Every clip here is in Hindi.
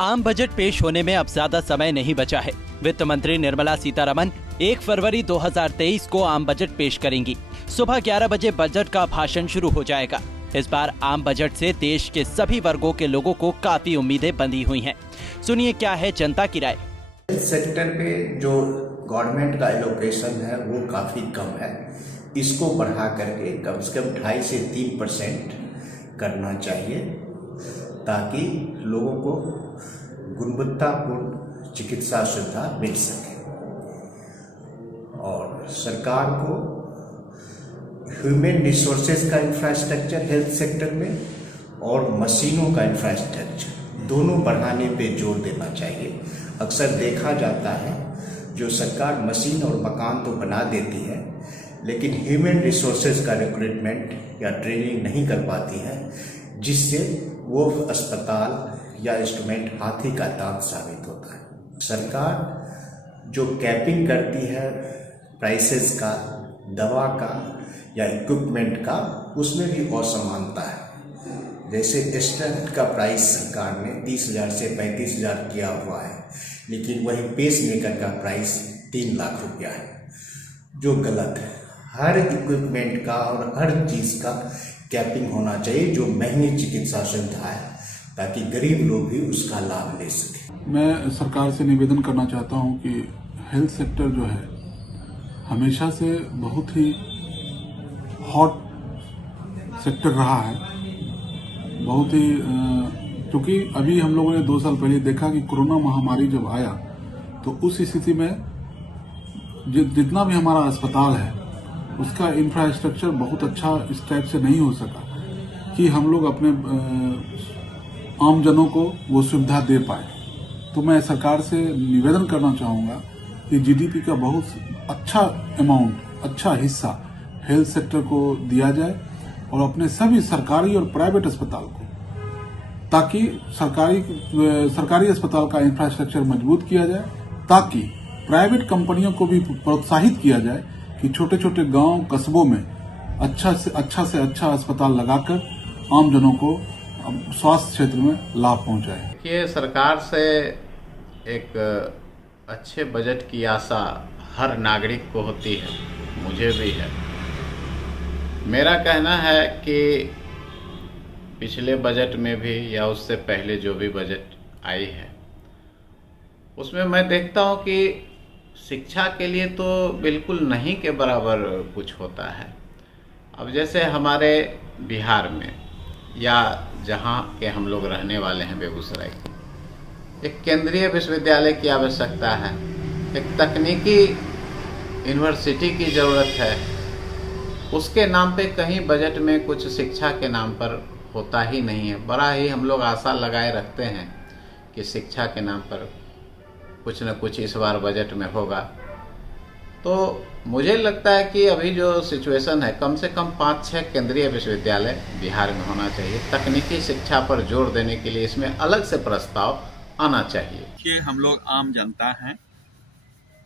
आम बजट पेश होने में अब ज्यादा समय नहीं बचा है। वित्त मंत्री निर्मला सीतारमण 1 फरवरी 2023 को आम बजट पेश करेंगी। सुबह 11 बजे बजट का भाषण शुरू हो जाएगा। इस बार आम बजट से देश के सभी वर्गों के लोगों को काफी उम्मीदें बंधी हुई हैं। सुनिए क्या है जनता की राय। हेल्थ सेक्टर पे जो गवर्नमेंट का एलोकेशन है वो काफ़ी कम है। इसको बढ़ा करके कम से कम 2.5 से 3% करना चाहिए ताकि लोगों को गुणवत्तापूर्ण चिकित्सा सुविधा मिल सके। और सरकार को ह्यूमन रिसोर्सेज का इंफ्रास्ट्रक्चर हेल्थ सेक्टर में और मशीनों का इंफ्रास्ट्रक्चर दोनों बढ़ाने पे जोर देना चाहिए। अक्सर देखा जाता है जो सरकार मशीन और मकान तो बना देती है लेकिन ह्यूमन रिसोर्सेज का रिक्रूटमेंट या ट्रेनिंग नहीं कर पाती है, जिससे वो अस्पताल या इंस्ट्रूमेंट हाथी का दांत साबित होता है। सरकार जो कैपिंग करती है प्राइसेस का, दवा का या इक्विपमेंट का, उसमें भी असमानता है। जैसे स्टेंट का प्राइस सरकार ने 30,000 से 35,000 किया हुआ है, लेकिन वही पेस मेकर का प्राइस 3 लाख रुपया है, जो गलत है। हर इक्विपमेंट का और हर चीज़ का कैपिंग होना चाहिए, जो महंगी चिकित्सा सुविधा है, ताकि गरीब लोग भी उसका लाभ ले सकें। मैं सरकार से निवेदन करना चाहता हूं कि हेल्थ सेक्टर जो है हमेशा से बहुत ही हॉट सेक्टर रहा है। बहुत ही क्योंकि अभी हम लोगों ने 2 साल पहले देखा कि कोरोना महामारी जब आया तो उस स्थिति में जितना भी हमारा अस्पताल है उसका इंफ्रास्ट्रक्चर बहुत अच्छा इस टाइप से नहीं हो सका कि हम लोग अपने आमजनों को वो सुविधा दे पाए। तो मैं सरकार से निवेदन करना चाहूँगा कि जीडीपी का बहुत अच्छा अमाउंट, अच्छा हिस्सा हेल्थ सेक्टर को दिया जाए और अपने सभी सरकारी और प्राइवेट अस्पताल को, ताकि सरकारी अस्पताल का इंफ्रास्ट्रक्चर मजबूत किया जाए, ताकि प्राइवेट कंपनियों को भी प्रोत्साहित किया जाए कि छोटे छोटे गांव कस्बों में अच्छा से अच्छा अस्पताल लगाकर आमजनों को स्वास्थ्य क्षेत्र में लाभ पहुंचाए। ये सरकार से एक अच्छे बजट की आशा हर नागरिक को होती है, मुझे भी है। मेरा कहना है कि पिछले बजट में भी या उससे पहले जो भी बजट आई है उसमें मैं देखता हूँ कि शिक्षा के लिए तो बिल्कुल नहीं के बराबर कुछ होता है। अब जैसे हमारे बिहार में या जहाँ के हम लोग रहने वाले हैं बेगूसराय की, एक केंद्रीय विश्वविद्यालय की आवश्यकता है, एक तकनीकी यूनिवर्सिटी की ज़रूरत है। उसके नाम पे कहीं बजट में कुछ शिक्षा के नाम पर होता ही नहीं है। बड़ा ही हम लोग आशा लगाए रखते हैं कि शिक्षा के नाम पर कुछ न कुछ इस बार बजट में होगा। तो मुझे लगता है कि अभी जो सिचुएशन है, कम से कम 5-6 केंद्रीय विश्वविद्यालय बिहार में होना चाहिए। तकनीकी शिक्षा पर जोर देने के लिए इसमें अलग से प्रस्ताव आना चाहिए। कि हम लोग आम जनता हैं,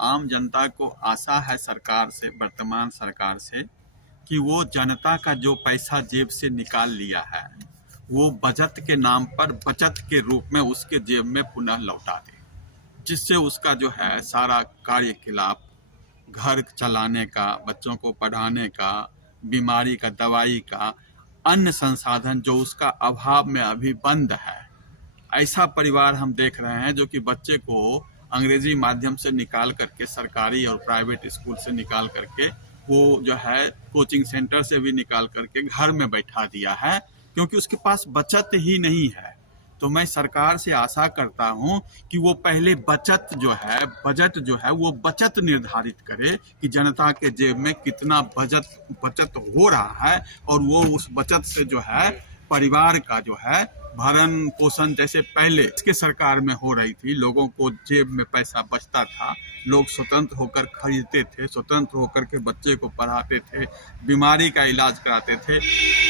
आम जनता को आशा है सरकार से, वर्तमान सरकार से, कि वो जनता का जो पैसा जेब से निकाल लिया है वो बचत के नाम पर बचत के रूप में उसके जेब में पुनः लौटा दे, जिससे उसका जो है सारा कार्यकलाप, घर चलाने का, बच्चों को पढ़ाने का, बीमारी का, दवाई का, अन्य संसाधन जो उसका अभाव में अभी बंद है। ऐसा परिवार हम देख रहे हैं जो कि बच्चे को अंग्रेजी माध्यम से निकाल करके, सरकारी और प्राइवेट स्कूल से निकाल करके, वो जो है कोचिंग सेंटर से भी निकाल करके घर में बैठा दिया है, क्योंकि उसके पास बचत ही नहीं है। तो मैं सरकार से आशा करता हूं कि वो पहले बचत जो है, बजट जो है, वो बचत निर्धारित करे कि जनता के जेब में कितना बचत हो रहा है, और वो उस बचत से जो है परिवार का जो है भरण पोषण जैसे पहले इसके सरकार में हो रही थी, लोगों को जेब में पैसा बचता था, लोग स्वतंत्र होकर खरीदते थे, स्वतंत्र होकर के बच्चे को पढ़ाते थे, बीमारी का इलाज कराते थे।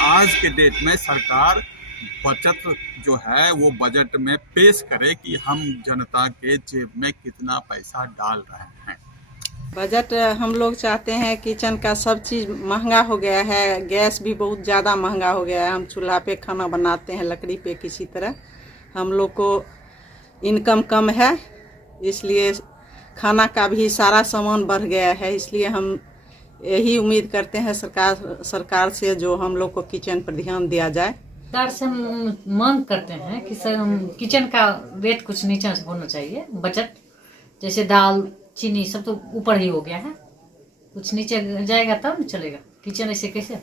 आज के डेट में सरकार बचत जो है वो बजट में पेश करे कि हम जनता के जेब में कितना पैसा डाल रहे हैं। बजट हम लोग चाहते हैं, किचन का सब चीज़ महंगा हो गया है, गैस भी बहुत ज़्यादा महंगा हो गया है। हम चूल्हा पे खाना बनाते हैं, लकड़ी पे। किसी तरह हम लोग को इनकम कम है, इसलिए खाना का भी सारा सामान बढ़ गया है। इसलिए हम यही उम्मीद करते हैं सरकार से जो हम लोग को किचन पर ध्यान दिया जाए। सरकार से हम मांग करते हैं कि सर किचन का रेट कुछ नीचे होना चाहिए। बजट जैसे दाल चीनी सब तो ऊपर ही हो गया है, कुछ नीचे जाएगा तब चलेगा। किचन ऐसे कैसे?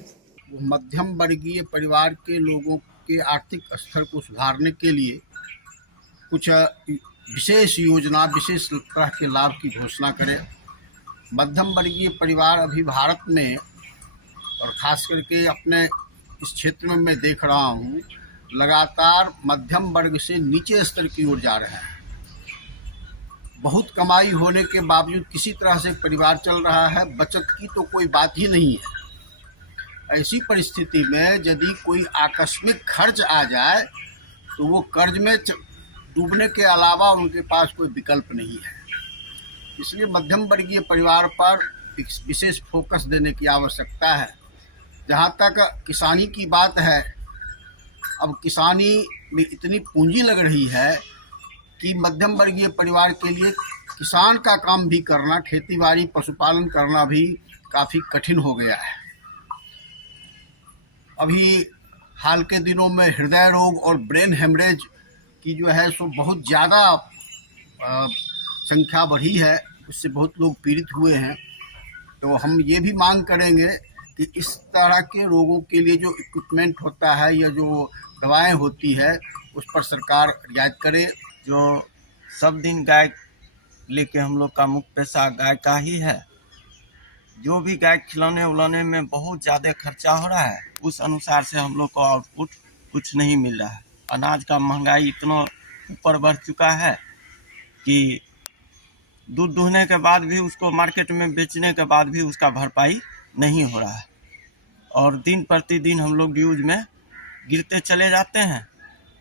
मध्यम वर्गीय परिवार के लोगों के आर्थिक स्तर को सुधारने के लिए कुछ विशेष योजना, विशेष तरह के लाभ की घोषणा करें। मध्यम वर्गीय परिवार अभी भारत में और खास करके अपने इस क्षेत्र में मैं देख रहा हूँ, लगातार मध्यम वर्ग से नीचे स्तर की ओर जा रहे हैं। बहुत कमाई होने के बावजूद किसी तरह से परिवार चल रहा है, बचत की तो कोई बात ही नहीं है। ऐसी परिस्थिति में यदि कोई आकस्मिक खर्च आ जाए तो वो कर्ज में डूबने के अलावा उनके पास कोई विकल्प नहीं है। इसलिए मध्यम वर्गीय परिवार पर विशेष फोकस देने की आवश्यकता है। जहाँ तक किसानी की बात है, अब किसानी में इतनी पूंजी लग रही है कि मध्यम वर्गीय परिवार के लिए किसान का काम भी करना, खेती बाड़ी पशुपालन करना भी काफ़ी कठिन हो गया है। अभी हाल के दिनों में हृदय रोग और ब्रेन हेमरेज की जो है सो बहुत ज़्यादा संख्या बढ़ी है, उससे बहुत लोग पीड़ित हुए हैं। तो हम ये भी मांग करेंगे कि इस तरह के रोगों के लिए जो इक्विपमेंट होता है या जो दवाएं होती है उस पर सरकार रियायत करे। जो सब दिन गाय लेके हम लोग का मुख्य पैसा गाय का ही है। जो भी गाय खिलौने उलौने में बहुत ज़्यादा खर्चा हो रहा है, उस अनुसार से हम लोग को आउटपुट कुछ नहीं मिल रहा है। अनाज का महंगाई इतना ऊपर बढ़ चुका है कि दूध दुहने के बाद भी उसको मार्केट में बेचने के बाद भी उसका भरपाई नहीं हो रहा है और दिन प्रतिदिन हम लोग ड्यूज में गिरते चले जाते हैं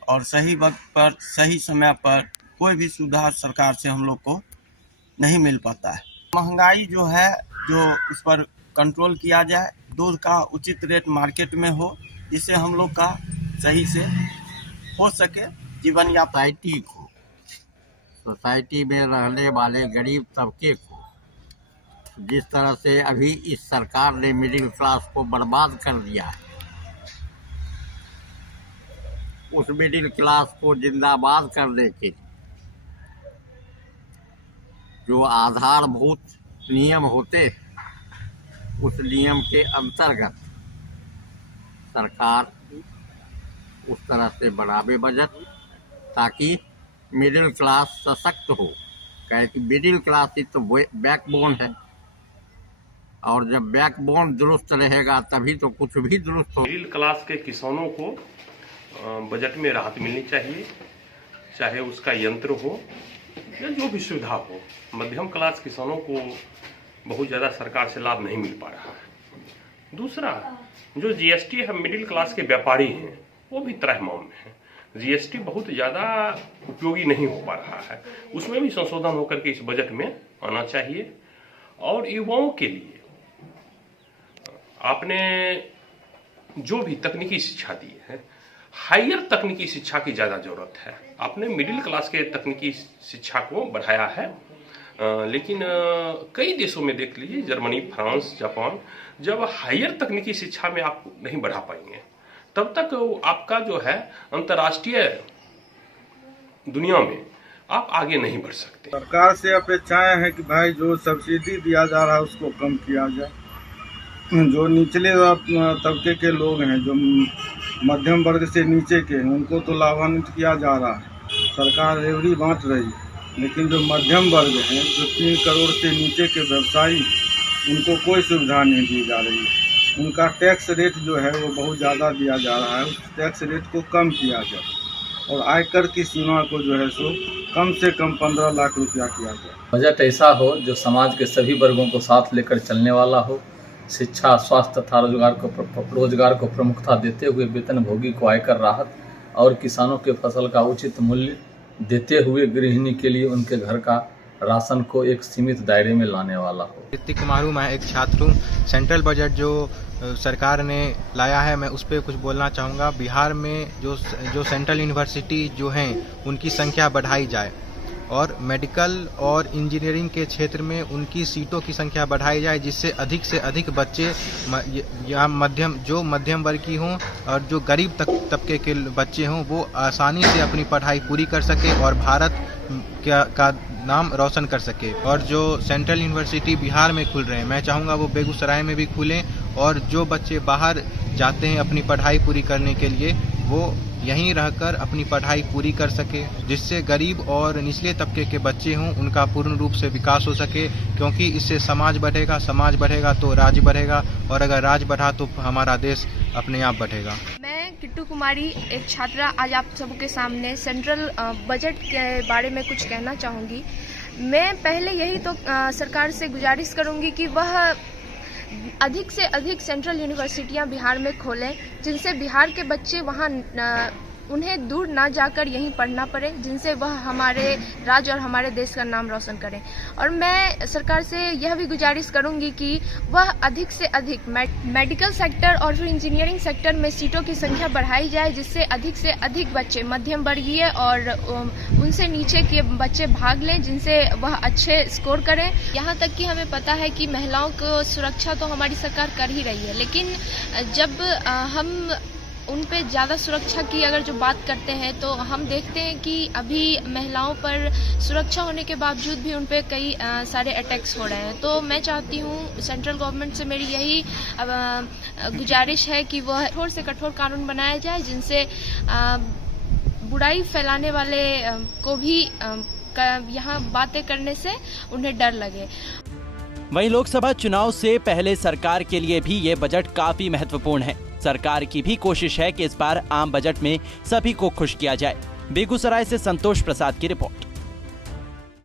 और सही वक्त पर सही समय पर कोई भी सुविधा सरकार से हम लोग को नहीं मिल पाता है। महंगाई जो है, जो उस पर कंट्रोल किया जाए, दूध का उचित रेट मार्केट में हो, जिससे हम लोग का सही से हो सके जीवन यापन। सोसाइटी में रहने वाले गरीब तबके को जिस तरह से अभी इस सरकार ने मिडिल क्लास को बर्बाद कर दिया है, उस मिडिल क्लास को जिंदाबाद करने के जो आधारभूत नियम होते, उस नियम के अंतर्गत सरकार उस तरह से बढ़ावे बजट ताकि मिडिल क्लास सशक्त हो। कहे कि मिडिल क्लास ही तो बैकबोन है और जब बैकबोन दुरुस्त रहेगा तभी तो कुछ भी दुरुस्त हो। मिडिल क्लास के किसानों को बजट में राहत मिलनी चाहिए, चाहे उसका यंत्र हो या जो भी सुविधा हो। मध्यम क्लास किसानों को बहुत ज़्यादा सरकार से लाभ नहीं मिल पा रहा है। दूसरा, जो जीएसटी है, मिडिल क्लास के व्यापारी हैं वो भी त्रहमाम में है। जीएसटी बहुत ज़्यादा उपयोगी नहीं हो पा रहा है, उसमें भी संशोधन होकर के इस बजट में आना चाहिए। और युवाओं के लिए आपने जो भी तकनीकी शिक्षा दी है, हायर तकनीकी शिक्षा की ज़्यादा ज़रूरत है। आपने मिडिल क्लास के तकनीकी शिक्षा को बढ़ाया है, लेकिन कई देशों में देख लीजिए, जर्मनी, फ्रांस, जापान, जब हायर तकनीकी शिक्षा में आप नहीं बढ़ा पाएंगे तब तक आपका जो है अंतर्राष्ट्रीय दुनिया में आप आगे नहीं बढ़ सकते। सरकार से अपेक्षाएं हैं कि भाई जो सब्सिडी दिया जा रहा है उसको कम किया जाए। जो निचले तबके के लोग हैं, जो मध्यम वर्ग से नीचे के हैं, उनको तो लाभान्वित किया जा रहा है, सरकार रेवड़ी बांट रही है। लेकिन जो मध्यम वर्ग हैं, जो 3 करोड़ से नीचे के व्यवसायी, उनको कोई सुविधा नहीं दी जा रही है। उनका टैक्स रेट जो है वो बहुत ज़्यादा दिया जा रहा है, उस टैक्स रेट को कम किया जाए और आयकर की सीमा को जो है सो कम से कम 15 लाख रुपया किया जाए। बजट ऐसा हो जो समाज के सभी वर्गों को साथ लेकर चलने वाला हो। शिक्षा, स्वास्थ्य तथा रोजगार को प्रमुखता देते हुए वेतनभोगी को आयकर राहत और किसानों के फसल का उचित मूल्य देते हुए गृहिणी के लिए उनके घर का राशन को एक सीमित दायरे में लाने वाला हो। ऋतिक कुमार हूँ, मैं एक छात्र हूँ। सेंट्रल बजट जो सरकार ने लाया है, मैं उस पर कुछ बोलना चाहूँगा। बिहार में जो सेंट्रल यूनिवर्सिटी जो हैं उनकी संख्या बढ़ाई जाए और मेडिकल और इंजीनियरिंग के क्षेत्र में उनकी सीटों की संख्या बढ़ाई जाए, जिससे अधिक से अधिक बच्चे या मध्यम वर्ग की हों और जो गरीब तबके के बच्चे हों वो आसानी से अपनी पढ़ाई पूरी कर सके और भारत का नाम रोशन कर सके। और जो सेंट्रल यूनिवर्सिटी बिहार में खुल रहे हैं, मैं चाहूँगा वो बेगूसराय में भी खुलें और जो बच्चे बाहर जाते हैं अपनी पढ़ाई पूरी करने के लिए वो यहीं रहकर अपनी पढ़ाई पूरी कर सके, जिससे गरीब और निचले तबके के बच्चे हों उनका पूर्ण रूप से विकास हो सके, क्योंकि इससे समाज बढ़ेगा तो राज्य बढ़ेगा और अगर राज्य बढ़ा तो हमारा देश अपने आप बढ़ेगा। मैं किट्टू कुमारी एक छात्रा आज आप सबके सामने सेंट्रल बजट के बारे में कुछ कहना चाहूँगी। मैं पहले यही तो सरकार से गुजारिश करूँगी कि वह अधिक से अधिक सेंट्रल यूनिवर्सिटियां बिहार में खोलें, जिनसे बिहार के बच्चे वहां उन्हें दूर ना जाकर यहीं पढ़ना पड़े, जिनसे वह हमारे राज्य और हमारे देश का नाम रोशन करें। और मैं सरकार से यह भी गुजारिश करूंगी कि वह अधिक से अधिक मेडिकल सेक्टर और फिर इंजीनियरिंग सेक्टर में सीटों की संख्या बढ़ाई जाए, जिससे अधिक से अधिक बच्चे मध्यम वर्गीय और उनसे नीचे के बच्चे भाग लें, जिनसे वह अच्छे स्कोर करें। यहाँ तक कि हमें पता है कि महिलाओं को सुरक्षा तो हमारी सरकार कर ही रही है, लेकिन जब हम उन पे ज़्यादा सुरक्षा की अगर जो बात करते हैं तो हम देखते हैं कि अभी महिलाओं पर सुरक्षा होने के बावजूद भी उन पे कई सारे अटैक्स हो रहे हैं। तो मैं चाहती हूँ सेंट्रल गवर्नमेंट से मेरी यही गुजारिश है कि वह कठोर से कठोर कानून बनाया जाए, जिनसे बुराई फैलाने वाले को भी यहाँ बातें करने से उन्हें डर लगे। वहीं लोकसभा चुनाव से पहले सरकार के लिए भी ये बजट काफी महत्वपूर्ण है। सरकार की भी कोशिश है कि इस बार आम बजट में सभी को खुश किया जाए। बेगूसराय से संतोष प्रसाद की रिपोर्ट।